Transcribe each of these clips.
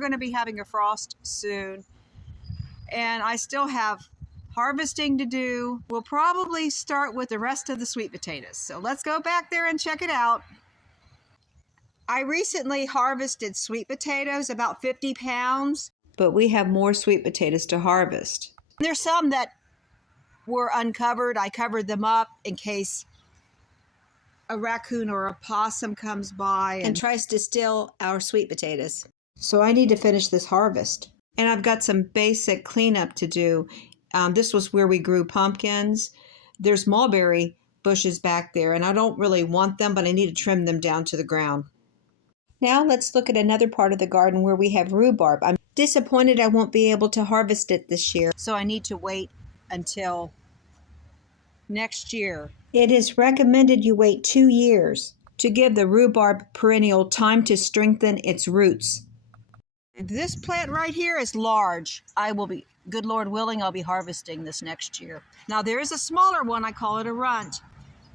going to be having a frost soon, and I still have harvesting to do. We'll probably start with the rest of the sweet potatoes. So let's go back there and check it out. I recently harvested sweet potatoes, about 50 pounds, but we have more sweet potatoes to harvest. There's some that were uncovered. I covered them up in case a raccoon or a possum comes by and tries to steal our sweet potatoes. So I need to finish this harvest. And I've got some basic cleanup to do. This was where we grew pumpkins. There's mulberry bushes back there, and I don't really want them, but I need to trim them down to the ground. Now let's look at another part of the garden where we have rhubarb. I'm disappointed I won't be able to harvest it this year, so I need to wait until next year. It is recommended you wait 2 years to give the rhubarb perennial time to strengthen its roots. This plant right here is large. I will be, good Lord willing, I'll be harvesting this next year. Now there is a smaller one, I call it a runt.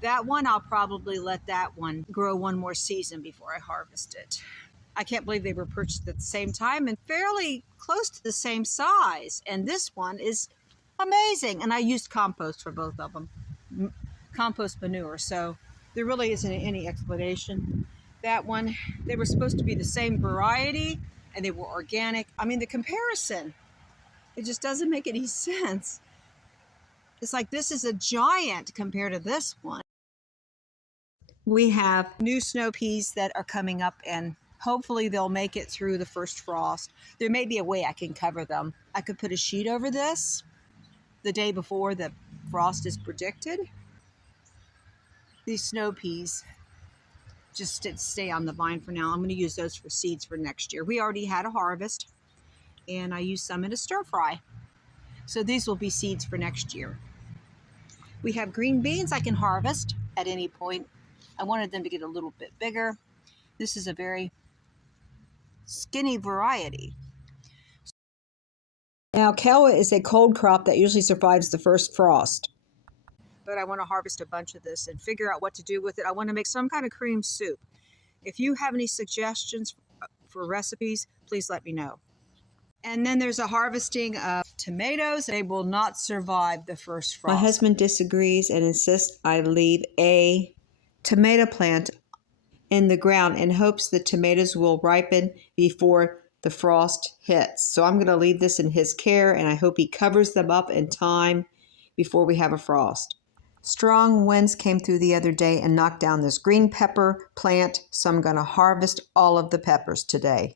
That one, I'll probably let that one grow one more season before I harvest it. I can't believe they were purchased at the same time and fairly close to the same size. And this one is amazing. And I used compost for both of them, compost manure. So there really isn't any explanation. That one, they were supposed to be the same variety and they were organic. I mean, the comparison, it just doesn't make any sense. It's like this is a giant compared to this one. We have new snow peas that are coming up, and hopefully they'll make it through the first frost. There may be a way I can cover them. I could put a sheet over this the day before the frost is predicted. These snow peas just stay on the vine for now. I'm going to use those for seeds for next year. We already had a harvest, and I used some in a stir fry. So these will be seeds for next year. We have green beans I can harvest at any point. I wanted them to get a little bit bigger. This is a very skinny variety. Now, Kale is a cold crop that usually survives the first frost. But I want to harvest a bunch of this and figure out what to do with it. I want to make some kind of cream soup. If you have any suggestions for recipes, please let me know. And then there's a harvesting of tomatoes. They will not survive the first frost. My husband disagrees and insists I leave a tomato plant in the ground in hopes the tomatoes will ripen before the frost hits. So I'm going to leave this in his care, and I hope he covers them up in time before we have a frost. Strong winds came through the other day and knocked down this green pepper plant, so I'm going to harvest all of the peppers today.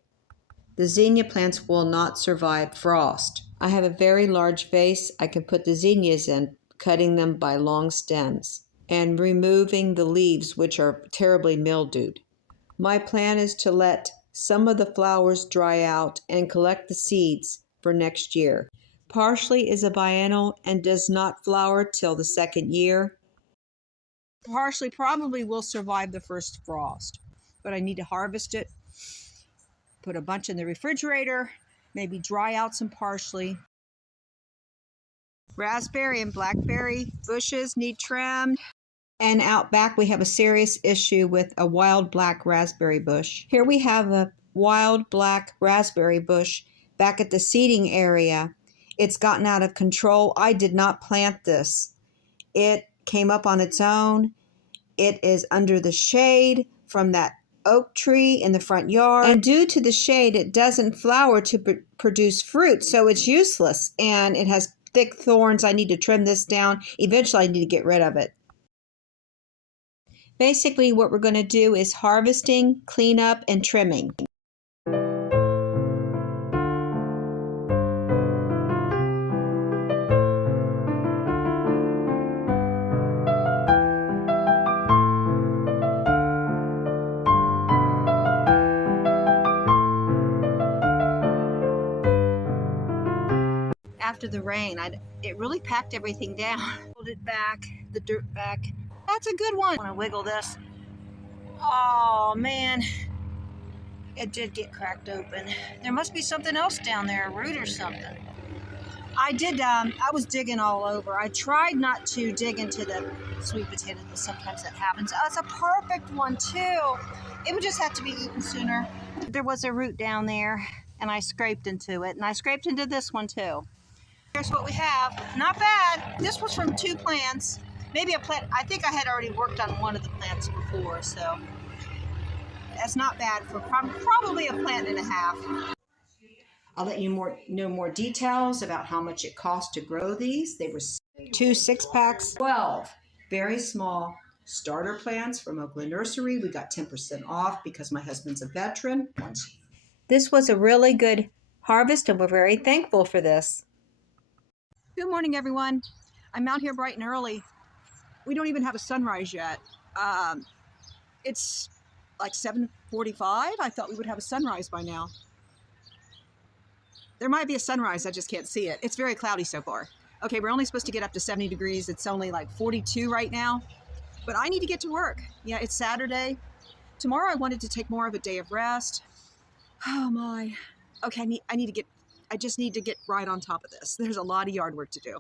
The zinnia plants will not survive frost. I have a very large vase I can put the zinnias in, cutting them by long stems and removing the leaves, which are terribly mildewed. My plan is to let some of the flowers dry out and collect the seeds for next year. Parsley is a biennial and does not flower till the second year. Parsley probably will survive the first frost, but I need to harvest it, put a bunch in the refrigerator, maybe dry out some parsley. Raspberry and blackberry bushes need trimmed. And out back we have a serious issue with a wild black raspberry bush. Here we have a wild black raspberry bush back at the seeding area. It's gotten out of control. I did not plant this. It came up on its own. It is under the shade from that oak tree in the front yard. And due to the shade, it doesn't flower to produce fruit, so it's useless. And it has thick thorns. I need to trim this down. Eventually, I need to get rid of it. Basically, what we're going to do is harvesting, cleanup, and trimming. After the rain, it really packed everything down. Pulled it back, the dirt back. That's a good one. I want to wiggle this. Oh man, it did get cracked open. There must be something else down there, a root or something. I was digging all over. I tried not to dig into the sweet potato, but sometimes that happens. Oh, it's a perfect one too. It would just have to be eaten sooner. There was a root down there. and I scraped into it, and I scraped into this one too. Here's what we have. Not bad. This was from 2 plants. Maybe a plant. I think I had already worked on one of the plants before, so that's not bad for probably a plant and a half. I'll let you know more details about how much it cost to grow these. They were 2 6-packs, 12 very small starter plants from Oakland Nursery. We got 10% off because my husband's a veteran. This was a really good harvest, and we're very thankful for this. Good morning, everyone. I'm out here bright and early. We don't even have a sunrise yet. It's like 7:45. I thought we would have a sunrise by now. There might be a sunrise, I just can't see it. It's very cloudy so far. Okay, we're only supposed to get up to 70 degrees. It's only like 42 right now, but I need to get to work. Yeah, it's Saturday. Tomorrow I wanted to take more of a day of rest. Oh my. Okay, I just need to get right on top of this. There's a lot of yard work to do.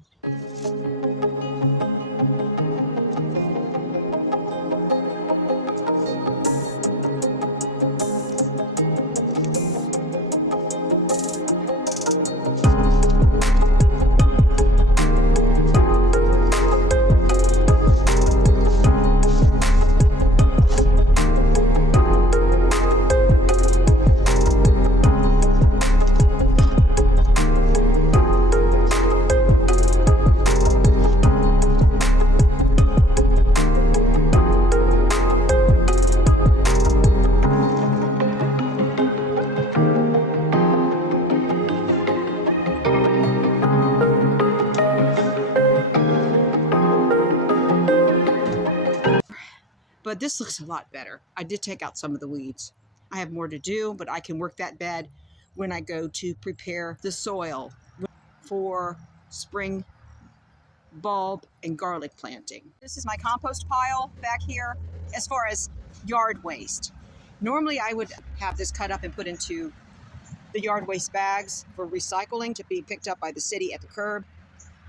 But this looks a lot better. I did take out some of the weeds. I have more to do, but I can work that bed when I go to prepare the soil for spring bulb and garlic planting. This is my compost pile back here as far as yard waste. Normally I would have this cut up and put into the yard waste bags for recycling to be picked up by the city at the curb.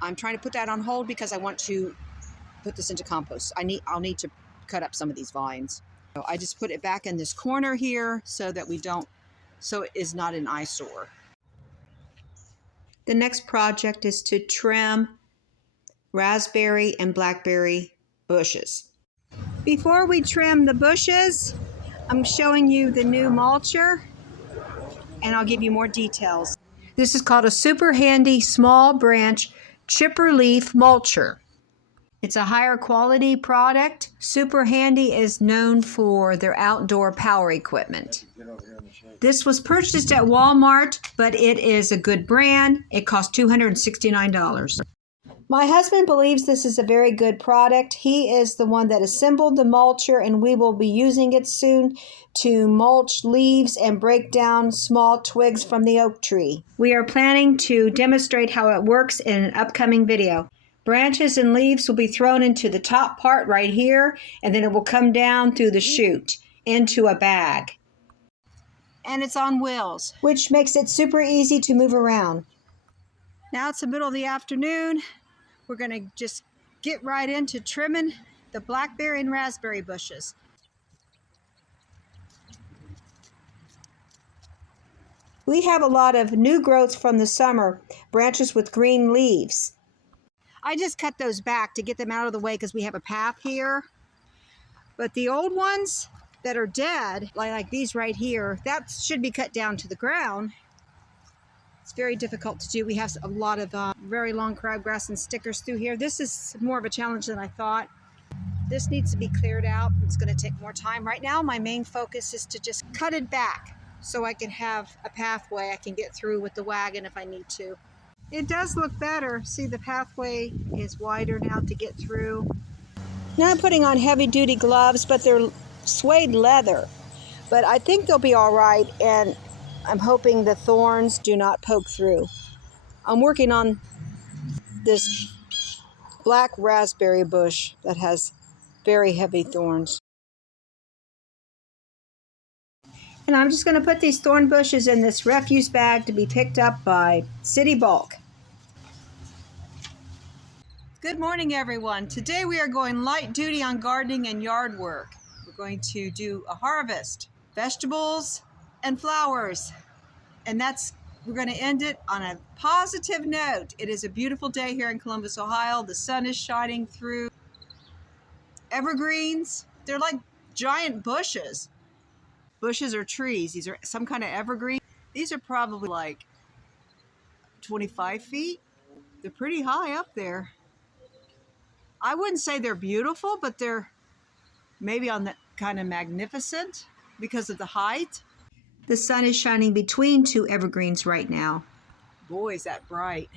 I'm trying to put that on hold because I want to put this into compost. I'll need to cut up some of these vines. So I just put it back in this corner here so that so it is not an eyesore. The next project is to trim raspberry and blackberry bushes. Before we trim the bushes, I'm showing you the new mulcher, and I'll give you more details. This is called a super handy small branch chipper leaf mulcher. It's a higher quality product. Super Handy is known for their outdoor power equipment. This was purchased at Walmart, but it is a good brand. It cost $269. My husband believes this is a very good product. He is the one that assembled the mulcher, and we will be using it soon to mulch leaves and break down small twigs from the oak tree. We are planning to demonstrate how it works in an upcoming video. Branches and leaves will be thrown into the top part right here, and then it will come down through the chute into a bag. And it's on wheels, which makes it super easy to move around. Now it's the middle of the afternoon. We're going to just get right into trimming the blackberry and raspberry bushes. We have a lot of new growths from the summer, branches with green leaves. I just cut those back to get them out of the way because we have a path here. But the old ones that are dead, like these right here, that should be cut down to the ground. It's very difficult to do. We have a lot of very long crabgrass and stickers through here. This is more of a challenge than I thought. This needs to be cleared out. It's going to take more time. Right now, my main focus is to just cut it back so I can have a pathway I can get through with the wagon if I need to. It does look better. See, the pathway is wider now to get through. Now I'm putting on heavy-duty gloves, but they're suede leather. But I think they'll be all right, and I'm hoping the thorns do not poke through. I'm working on this black raspberry bush that has very heavy thorns. And I'm just going to put these thorn bushes in this refuse bag to be picked up by City Bulk. Good morning, everyone. Today we are going light duty on gardening and yard work. We're going to do a harvest, vegetables and flowers. And we're going to end it on a positive note. It is a beautiful day here in Columbus, Ohio. The sun is shining through evergreens. They're like giant bushes. Bushes or trees. These are some kind of evergreen. These are probably like 25 feet. They're pretty high up there. I wouldn't say they're beautiful, but they're maybe on the kind of magnificent because of the height. The sun is shining between two evergreens right now. Boy, is that bright.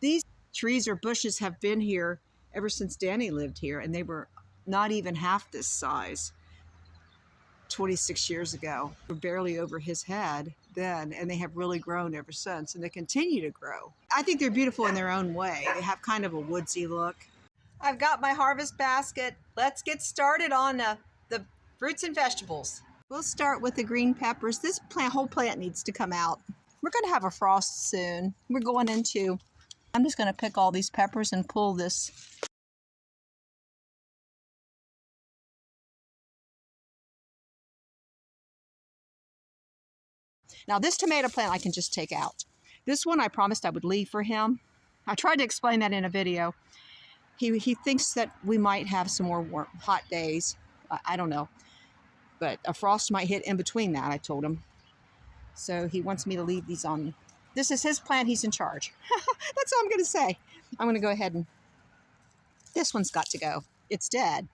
These trees or bushes have been here ever since Danny lived here, and they were not even half this size 26 years ago. They were barely over his head then, and they have really grown ever since, and they continue to grow. I think they're beautiful in their own way. They have kind of a woodsy look. I've got my harvest basket. Let's get started on the fruits and vegetables. We'll start with the green peppers. This whole plant needs to come out. We're going to have a frost soon. I'm just going to pick all these peppers and pull this. Now this tomato plant I can just take out. This one I promised I would leave for him. I tried to explain that in a video. He thinks that we might have some more hot days. I don't know. But a frost might hit in between that, I told him. So he wants me to leave these on. This is his plant. He's in charge. That's all I'm going to say. I'm going to go ahead and... This one's got to go. It's dead.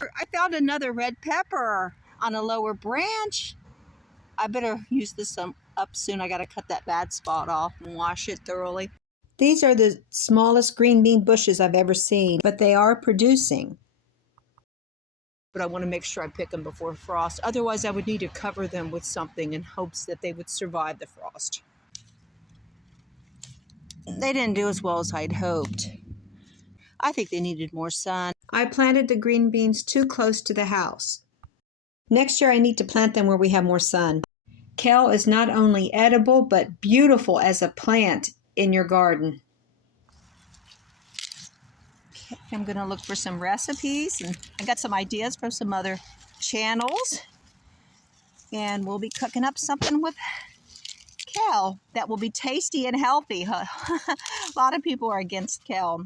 I found another red pepper on a lower branch. I better use this up soon. I got to cut that bad spot off and wash it thoroughly. These are the smallest green bean bushes I've ever seen, but they are producing. But I want to make sure I pick them before frost. Otherwise, I would need to cover them with something in hopes that they would survive the frost. They didn't do as well as I'd hoped. I think they needed more sun. I planted the green beans too close to the house. Next year, I need to plant them where we have more sun. Kale is not only edible, but beautiful as a plant in your garden. Okay, I'm going to look for some recipes, and I got some ideas from some other channels. And we'll be cooking up something with kale that will be tasty and healthy. A lot of people are against kale.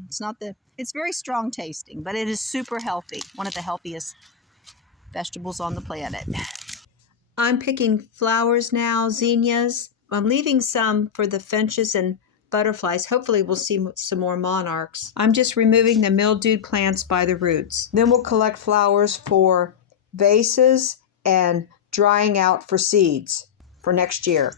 It's very strong tasting, but it is super healthy. One of the healthiest vegetables on the planet. I'm picking flowers now, zinnias. I'm leaving some for the finches and butterflies. Hopefully we'll see some more monarchs. I'm just removing the mildewed plants by the roots. Then we'll collect flowers for vases and drying out for seeds for next year.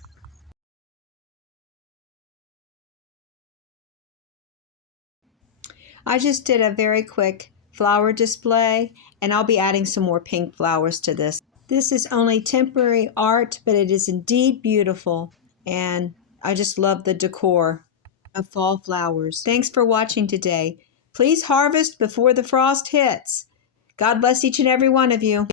I just did a very quick flower display, and I'll be adding some more pink flowers to this. This is only temporary art, but it is indeed beautiful, and I just love the decor of fall flowers. Thanks for watching today. Please harvest before the frost hits. God bless each and every one of you.